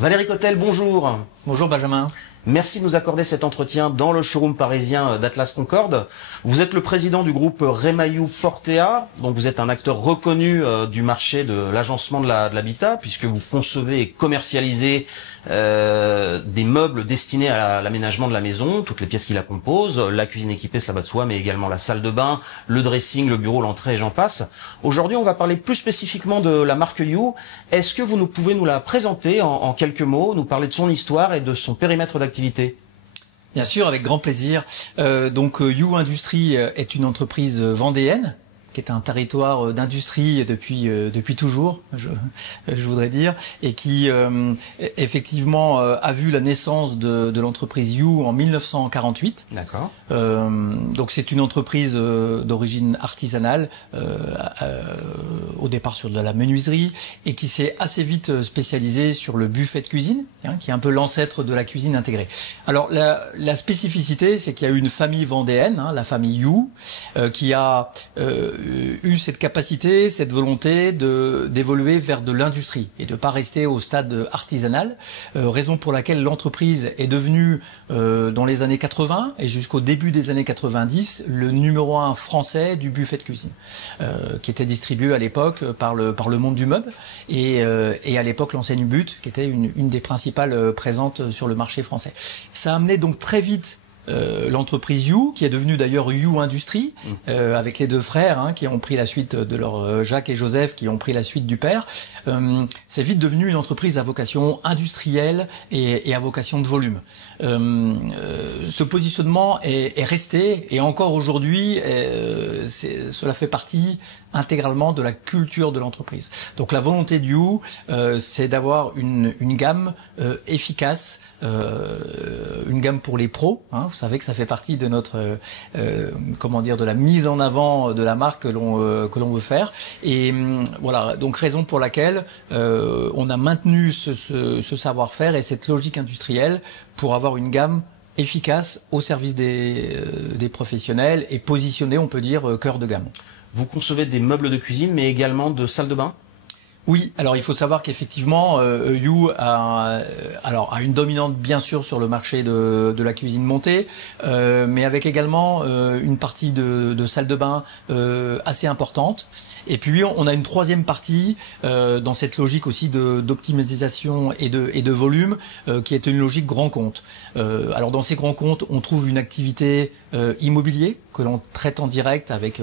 Valérie Cotel, bonjour. Bonjour Benjamin. Merci de nous accorder cet entretien dans le showroom parisien d'Atlas Concorde. Vous êt le président du groupe Remailloux Fortea, donc vous êtes un acteur reconnu du marché de l'agencement de l'habitat, puisque vous concevez et commercialisez des meubles destinés à l'aménagement de la maison, toutes les pièces qui la composent, la cuisine équipée, cela va de soi, mais également la salle de bain, le dressing, le bureau, l'entrée et j'en passe. Aujourd'hui, on va parler plus spécifiquement de la marque You. Est-ce que vous pouvez nous la présenter en quelques mots, nous parler de son histoire et de son périmètre d'activité ? Bien sûr, avec grand plaisir. Donc You Industries est une entreprise vendéenne qui est un territoire d'industrie depuis toujours, je voudrais dire, et qui effectivement a vu la naissance de l'entreprise You en 1948. D'accord. Donc c'est une entreprise d'origine artisanale, au départ sur de la menuiserie, et qui s'est assez vite spécialisée sur le buffet de cuisine, qui est un peu l'ancêtre de la cuisine intégrée. Alors la spécificité, c'est qu'il y a une famille vendéenne, la famille You, qui a eu cette capacité, cette volonté d'évoluer vers de l'industrie et de pas rester au stade artisanal, raison pour laquelle l'entreprise est devenue dans les années 80 et jusqu'au début des années 90 le numéro 1 français du buffet de cuisine, qui était distribué à l'époque par le monde du meuble et à l'époque l'enseigne But, qui était une des principales présentes sur le marché français. Ça a amené donc très vite l'entreprise You, qui est devenue d'ailleurs You Industries, avec les deux frères qui ont pris la suite de leur Jacques et Joseph, qui ont pris la suite du père. C'est vite devenu une entreprise à vocation industrielle et à vocation de volume. Ce positionnement est resté, et encore aujourd'hui, cela fait partie intégralement de la culture de l'entreprise. Donc la volonté de You, c'est d'avoir une gamme efficace, une gamme pour les pros. Vous savez que ça fait partie de notre, de la mise en avant de la marque que l'on veut faire. Et voilà, donc raison pour laquelle on a maintenu ce savoir-faire et cette logique industrielle pour avoir une gamme efficace au service des professionnels et positionnée, on peut dire, cœur de gamme. Vous concevez des meubles de cuisine, mais également de salles de bain ? Oui, alors il faut savoir qu'effectivement, You a une dominante bien sûr sur le marché de la cuisine montée, mais avec également une partie de salle de bain assez importante. Et puis on a une troisième partie dans cette logique aussi d'optimisation et de volume, qui est une logique grand compte. Alors dans ces grands comptes, on trouve une activité immobilier que l'on traite en direct avec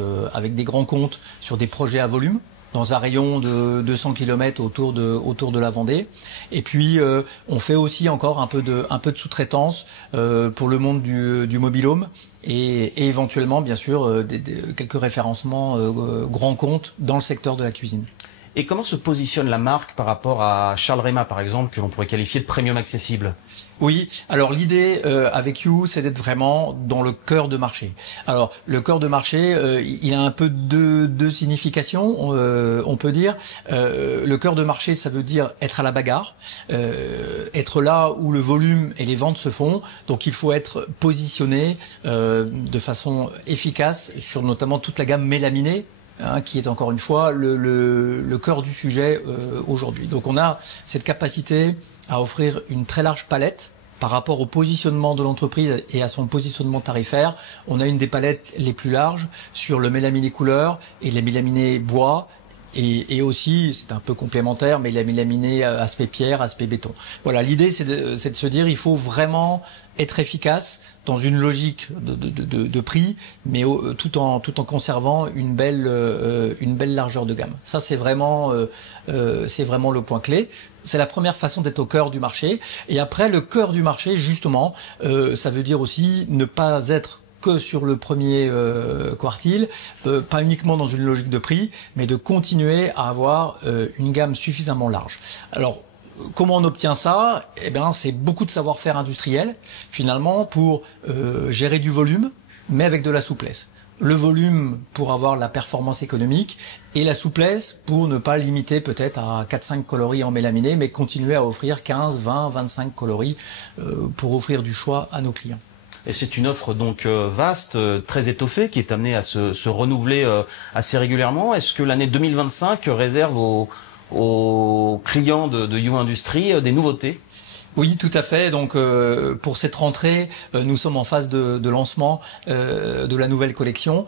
des grands comptes sur des projets à volume, dans un rayon de 200 km autour de la Vendée. Et puis on fait aussi encore un peu de sous-traitance pour le monde du mobil-home et éventuellement bien sûr quelques référencements grands comptes dans le secteur de la cuisine. Et comment se positionne la marque par rapport à Charles Réma, par exemple, que l'on pourrait qualifier de premium accessible ? Oui, alors l'idée avec You, c'est d'être vraiment dans le cœur de marché. Alors le cœur de marché, il a un peu deux significations, on peut dire. Le cœur de marché, ça veut dire être à la bagarre, être là où le volume et les ventes se font. Donc il faut être positionné de façon efficace sur notamment toute la gamme mélaminée, qui est encore une fois le cœur du sujet aujourd'hui. Donc on a cette capacité à offrir une très large palette par rapport au positionnement de l'entreprise et à son positionnement tarifaire. On a une des palettes les plus larges sur le mélaminé couleur et les mélaminés bois. Et aussi, c'est un peu complémentaire, mais les mélaminés aspect pierre, aspect béton. Voilà, l'idée c'est de se dire il faut vraiment être efficace dans une logique de prix, mais tout en conservant une belle largeur de gamme. Ça c'est vraiment le point clé. C'est la première façon d'être au cœur du marché. Et après, le cœur du marché, justement, ça veut dire aussi ne pas être que sur le premier quartile, pas uniquement dans une logique de prix, mais de continuer à avoir une gamme suffisamment large. Alors, comment on obtient ça ? Eh bien, c'est beaucoup de savoir-faire industriel, finalement, pour gérer du volume, mais avec de la souplesse. Le volume pour avoir la performance économique et la souplesse pour ne pas limiter peut-être à 4-5 coloris en mélaminé, mais continuer à offrir 15, 20, 25 coloris pour offrir du choix à nos clients. Et c'est une offre donc vaste, très étoffée, qui est amenée à se renouveler assez régulièrement. Est-ce que l'année 2025 réserve aux clients de You Industries des nouveautés ? Oui, tout à fait. Donc, pour cette rentrée, nous sommes en phase de lancement de la nouvelle collection.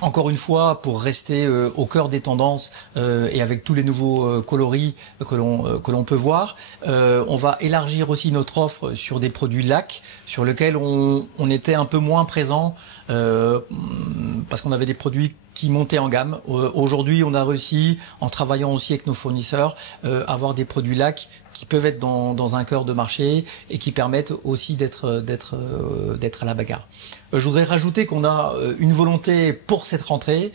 Encore une fois, pour rester au cœur des tendances et avec tous les nouveaux coloris que l'on peut voir, on va élargir aussi notre offre sur des produits lacs, sur lesquels on était un peu moins présent parce qu'on avait des produits qui montaient en gamme. Aujourd'hui, on a réussi, en travaillant aussi avec nos fournisseurs, à avoir des produits lacs qui peuvent être dans un cœur de marché et qui permettent aussi d'être à la bagarre. Je voudrais rajouter qu'on a une volonté pour cette rentrée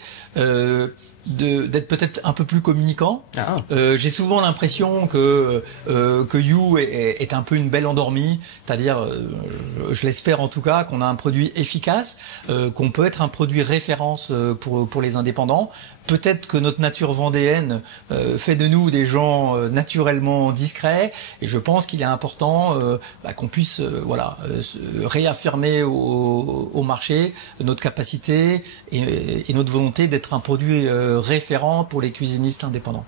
d'être peut-être un peu plus communicant. J'ai souvent l'impression que You est un peu une belle endormie, c'est-à-dire, je l'espère en tout cas, qu'on a un produit efficace, qu'on peut être un produit référence pour les indépendants. Peut-être que notre nature vendéenne fait de nous des gens naturellement discrets, et je pense qu'il est important qu'on puisse réaffirmer au marché notre capacité et notre volonté d'être un produit référent pour les cuisinistes indépendants.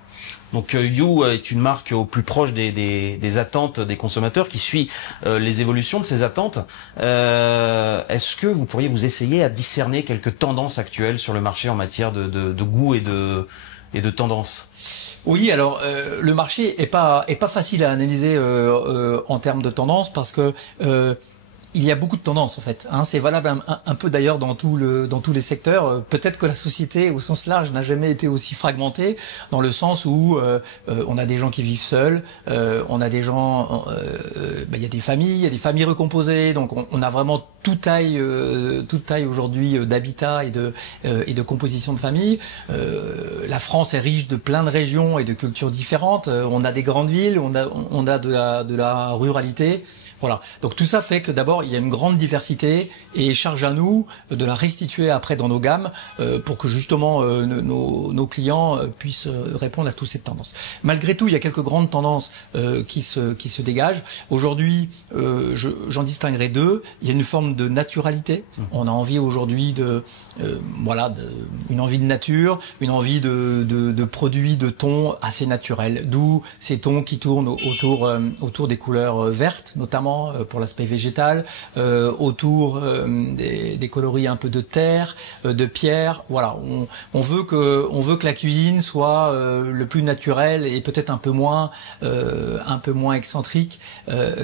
Donc You est une marque au plus proche des attentes des consommateurs, qui suit les évolutions de ces attentes. Est-ce que vous pourriez vous essayer à discerner quelques tendances actuelles sur le marché en matière de goût et de tendances? Oui, alors le marché est pas facile à analyser en termes de tendances, parce que il y a beaucoup de tendances en fait. C'est valable un peu d'ailleurs dans tous les secteurs. Peut-être que la société au sens large n'a jamais été aussi fragmentée, dans le sens où on a des gens qui vivent seuls, on a des gens, il y a des familles recomposées. Donc on a vraiment toute taille aujourd'hui d'habitat et de composition de famille. La France est riche de plein de régions et de cultures différentes. On a des grandes villes, on a de la ruralité. Voilà. Donc tout ça fait que d'abord il y a une grande diversité, et charge à nous de la restituer après dans nos gammes pour que justement nos clients puissent répondre à toutes ces tendances. Malgré tout, il y a quelques grandes tendances qui se dégagent. Aujourd'hui, j'en distinguerai deux. Il y a une forme de naturalité. On a envie aujourd'hui une envie de nature, une envie de produits de tons assez naturels. D'où ces tons qui tournent autour des couleurs vertes, notamment pour l'aspect végétal, autour des coloris un peu de terre, de pierre. Voilà, on veut que la cuisine soit le plus naturel et peut-être un peu moins excentrique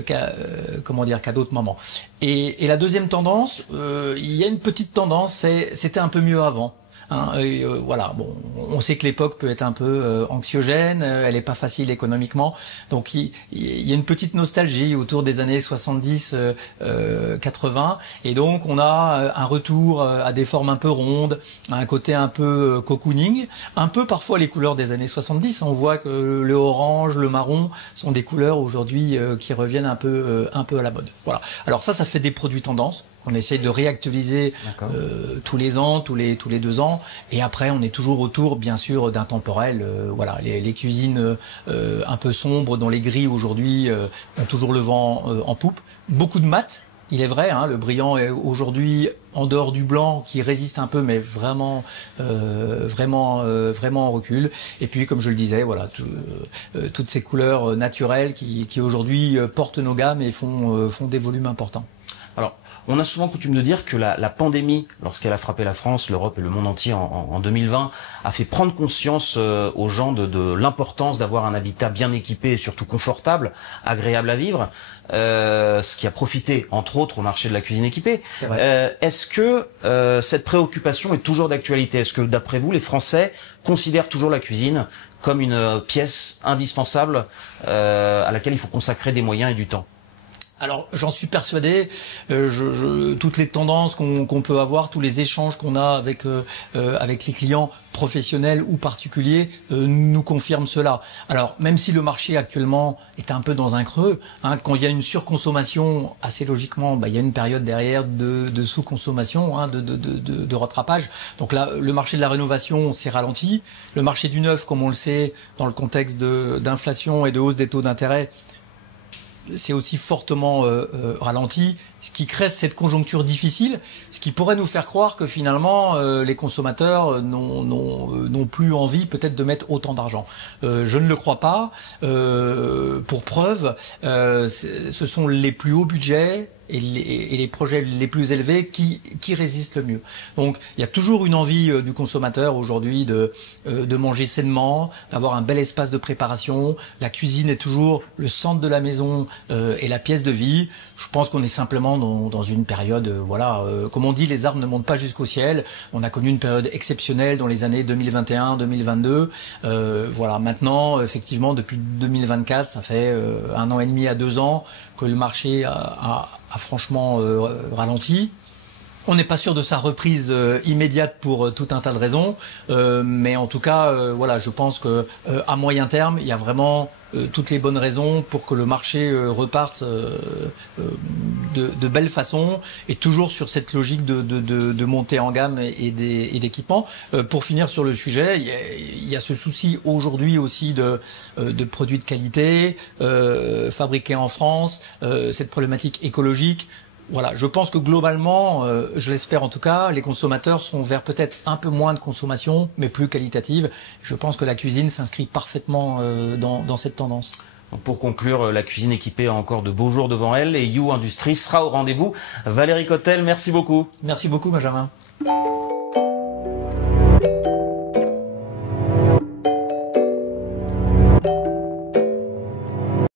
qu'à d'autres moments. Et la deuxième tendance, il y a une petite tendance, c'était un peu mieux avant. On sait que l'époque peut être un peu anxiogène, elle n'est pas facile économiquement, donc il y a une petite nostalgie autour des années 70, 80, et donc on a un retour à des formes un peu rondes, à un côté un peu cocooning, un peu parfois les couleurs des années 70. On voit que le orange, le marron sont des couleurs aujourd'hui qui reviennent un peu à la mode. Voilà. Alors ça fait des produits tendances qu'on essaye de réactualiser tous les ans, tous les 2 ans, et après on est toujours autour bien sûr d'intemporel. Les cuisines un peu sombres dont les gris aujourd'hui ont toujours le vent en poupe. Beaucoup de mat, il est vrai, le brillant est aujourd'hui en dehors du blanc qui résiste un peu, mais vraiment en recul. Et puis comme je le disais, toutes ces couleurs naturelles qui aujourd'hui portent nos gammes et font des volumes importants. Alors, on a souvent coutume de dire que la pandémie, lorsqu'elle a frappé la France, l'Europe et le monde entier en 2020, a fait prendre conscience aux gens de l'importance d'avoir un habitat bien équipé et surtout confortable, agréable à vivre, ce qui a profité, entre autres, au marché de la cuisine équipée. C'est vrai. Est-ce que cette préoccupation est toujours d'actualité? Est-ce que, d'après vous, les Français considèrent toujours la cuisine comme une pièce indispensable à laquelle il faut consacrer des moyens et du temps? Alors j'en suis persuadé, toutes les tendances qu'on peut avoir, tous les échanges qu'on a avec les clients professionnels ou particuliers nous confirment cela. Alors même si le marché actuellement est un peu dans un creux, quand il y a une surconsommation, assez logiquement, il y a une période derrière de sous-consommation, de rattrapage. Donc là, le marché de la rénovation s'est ralenti. Le marché du neuf, comme on le sait, dans le contexte d'inflation et de hausse des taux d'intérêt, c'est aussi fortement ralenti. ce qui crée cette conjoncture difficile, ce qui pourrait nous faire croire que finalement les consommateurs n'ont plus envie peut-être de mettre autant d'argent. Je ne le crois pas. Pour preuve, ce sont les plus hauts budgets et les projets les plus élevés qui résistent le mieux. Donc il y a toujours une envie du consommateur aujourd'hui de manger sainement, d'avoir un bel espace de préparation. La cuisine est toujours le centre de la maison et la pièce de vie. Je pense qu'on est simplement dans une période, voilà, comme on dit, les arbres ne montent pas jusqu'au ciel. On a connu une période exceptionnelle dans les années 2021, 2022. Voilà, maintenant, effectivement, depuis 2024, ça fait 1 an et demi à 2 ans que le marché a franchement ralenti. On n'est pas sûr de sa reprise immédiate pour tout un tas de raisons, mais en tout cas, voilà, je pense que à moyen terme, il y a vraiment toutes les bonnes raisons pour que le marché reparte de belle façon et toujours sur cette logique de montée en gamme et d'équipement. Pour finir sur le sujet, il y a ce souci aujourd'hui aussi de produits de qualité fabriqués en France, cette problématique écologique. Voilà, je pense que globalement, je l'espère en tout cas, les consommateurs sont vers peut-être un peu moins de consommation, mais plus qualitative. Je pense que la cuisine s'inscrit parfaitement dans cette tendance. Pour conclure, la cuisine équipée a encore de beaux jours devant elle et You Industries sera au rendez-vous. Valérie Cotel, merci beaucoup. Merci beaucoup, Benjamin.